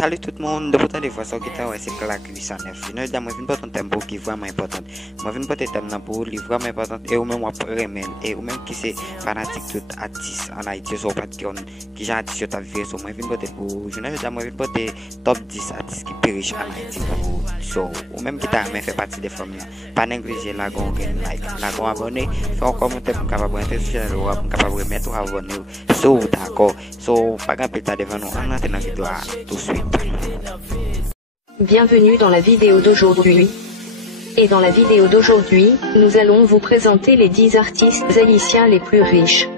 Salut tout le monde, de pourtant des fois ça qui est c'est Clark 809. Je viens moi pas ton thème qui est vraiment important. Moi viens pas te thème pour li vraiment important et ou même après et ou même qui c'est fanatique tout artiste en Haïti so pas qui j'ai artiste ta vie so moi viens pas pour je viens moi viens pas top 10 artistes qui périssent en Haïti so ou même qui t'a même fait partie des familles. Pas négliger la gon like, la gon abonner, faire un commentaire pour capable intégrer le pour capable mettre abonner. So d'accord. So pas grand peu devant nous en attendant vidéo tout de suite. Bienvenue dans la vidéo d'aujourd'hui. Et dans la vidéo d'aujourd'hui, nous allons vous présenter les 10 artistes haïtiens les plus riches.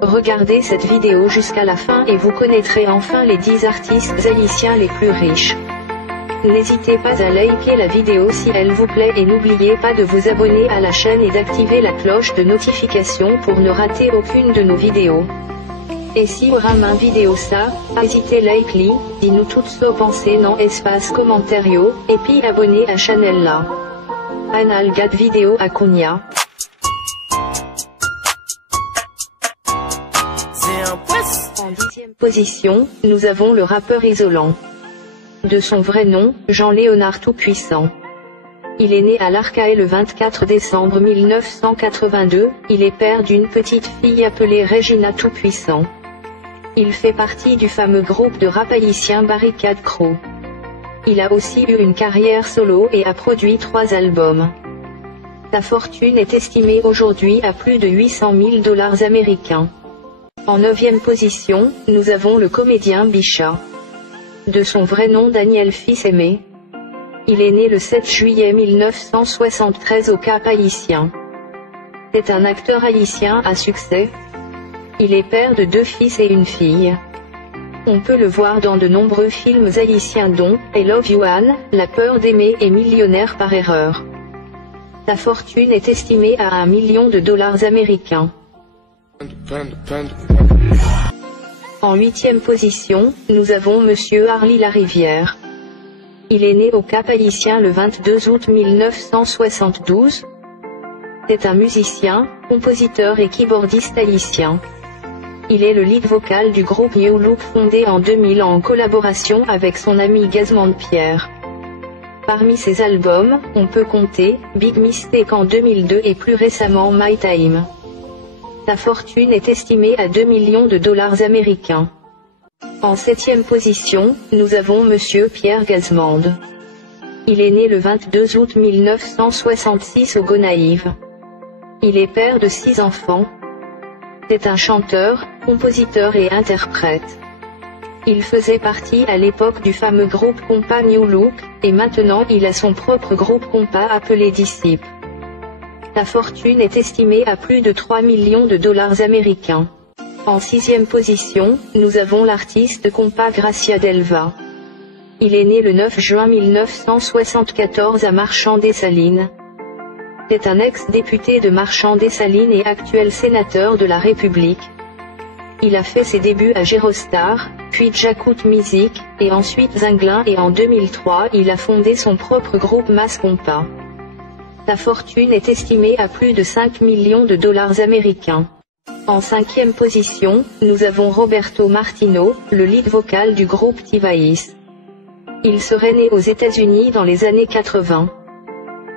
Regardez cette vidéo jusqu'à la fin et vous connaîtrez enfin les 10 artistes haïtiens les plus riches. N'hésitez pas à liker la vidéo si elle vous plaît et n'oubliez pas de vous abonner à la chaîne et d'activer la cloche de notification pour ne rater aucune de nos vidéos. Et si vous aimez vidéo ça, n'hésitez like li, dis-nous toutes vos pensées dans espace commentario, et puis abonnez à channel là. Anal gad vidéo à Kounia. En 10e position, nous avons le rappeur Isolant. De son vrai nom, Jean-Léonard Tout-Puissant. Il est né à l'Arcahaie le 24 décembre 1982, il est père d'une petite fille appelée Regina Tout-Puissant. Il fait partie du fameux groupe de rap haïtien Barricade Crew. Il a aussi eu une carrière solo et a produit 3 albums. Sa fortune est estimée aujourd'hui à plus de 800 000 $ américains. En 9e position, nous avons le comédien Bichat. De son vrai nom Daniel Fils-Aimé. Il est né le 7 juillet 1973 au Cap Haïtien. C'est un acteur haïtien à succès. Il est père de 2 fils et une fille. On peut le voir dans de nombreux films haïtiens dont I Love You Anne, La peur d'aimer et Millionnaire par erreur. Sa fortune est estimée à 1 million de $ américains. En 8e position, nous avons Monsieur Harley Larivière. Il est né au Cap Haïtien le 22 août 1972. C'est un musicien, compositeur et keyboardiste haïtien. Il est le lead vocal du groupe New Look fondé en 2000 en collaboration avec son ami Gazman Pierre. Parmi ses albums, on peut compter Big Mistake en 2002 et plus récemment My Time. Sa fortune est estimée à 2 millions de $ américains. En 7e position, nous avons Monsieur Pierre Gazmande. Il est né le 22 août 1966 au Gonaïves. Il est père de 6 enfants. C'est un chanteur, compositeur et interprète. Il faisait partie à l'époque du fameux groupe compas New Look, et maintenant il a son propre groupe compas appelé Disciple. Sa fortune est estimée à plus de 3 millions de $ américains. En 6e position, nous avons l'artiste compas Gracia Delva. Il est né le 9 juin 1974 à Marchand-des-Salines. C'est un ex-député de Marchand-des-Salines et actuel sénateur de la République. Il a fait ses débuts à Gérostar, puis Jacout Music, et ensuite Zinglin et en 2003 il a fondé son propre groupe Mass Compas. Sa fortune est estimée à plus de 5 millions de $ américains. En 5e position, nous avons Roberto Martino, le lead vocal du groupe T-Vice. Il serait né aux États-Unis dans les années 80.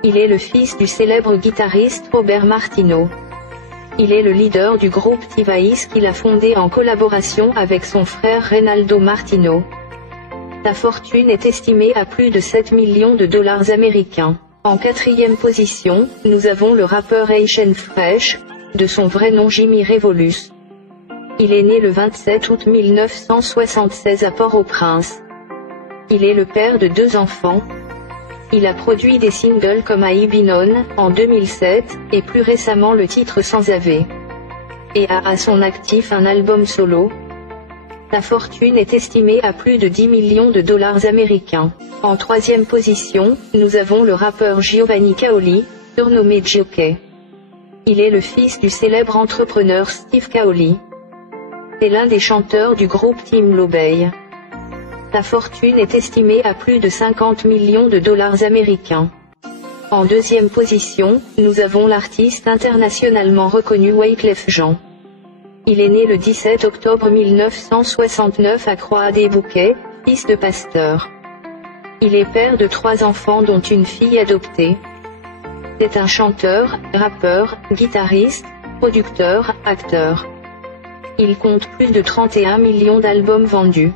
Il est le fils du célèbre guitariste Robert Martino. Il est le leader du groupe T-Vice qu'il a fondé en collaboration avec son frère Reynaldo Martino. Sa fortune est estimée à plus de 7 millions de $ américains. En 4e position, nous avons le rappeur Haitian Fresh, de son vrai nom Jimmy Revolus. Il est né le 27 août 1976 à Port-au-Prince. Il est le père de 2 enfants. Il a produit des singles comme Aïbinon, en 2007, et plus récemment le titre Sans Ave. Et a à son actif un album solo. Sa fortune est estimée à plus de 10 millions de $ américains. En 3e position, nous avons le rappeur Giovanni Kaoli, surnommé Jockey. Il est le fils du célèbre entrepreneur Steve Kaoli. C'est l'un des chanteurs du groupe Team Lobey. Sa fortune est estimée à plus de 50 millions de $ américains. En 2e position, nous avons l'artiste internationalement reconnu Wyclef Jean. Il est né le 17 octobre 1969 à Croix-des-Bouquets, fils de pasteur. Il est père de 3 enfants dont une fille adoptée. C'est un chanteur, rappeur, guitariste, producteur, acteur. Il compte plus de 31 millions d'albums vendus.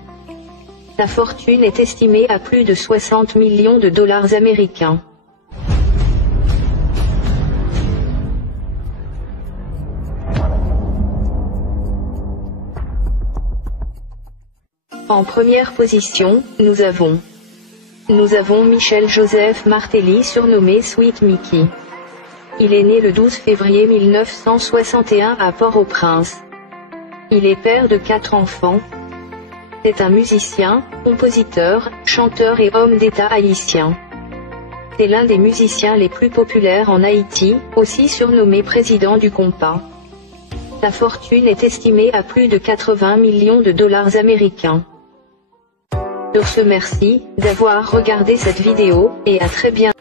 Sa fortune est estimée à plus de 60 millions de dollars américains. En première position, nous avons Michel Joseph Martelly, surnommé Sweet Mickey. Il est né le 12 février 1961 à Port-au-Prince. Il est père de 4 enfants. C'est un musicien, compositeur, chanteur et homme d'État haïtien. C'est l'un des musiciens les plus populaires en Haïti, aussi surnommé président du compas. Sa fortune est estimée à plus de 80 millions de dollars américains. Sur ce, merci d'avoir regardé cette vidéo, et à très bientôt.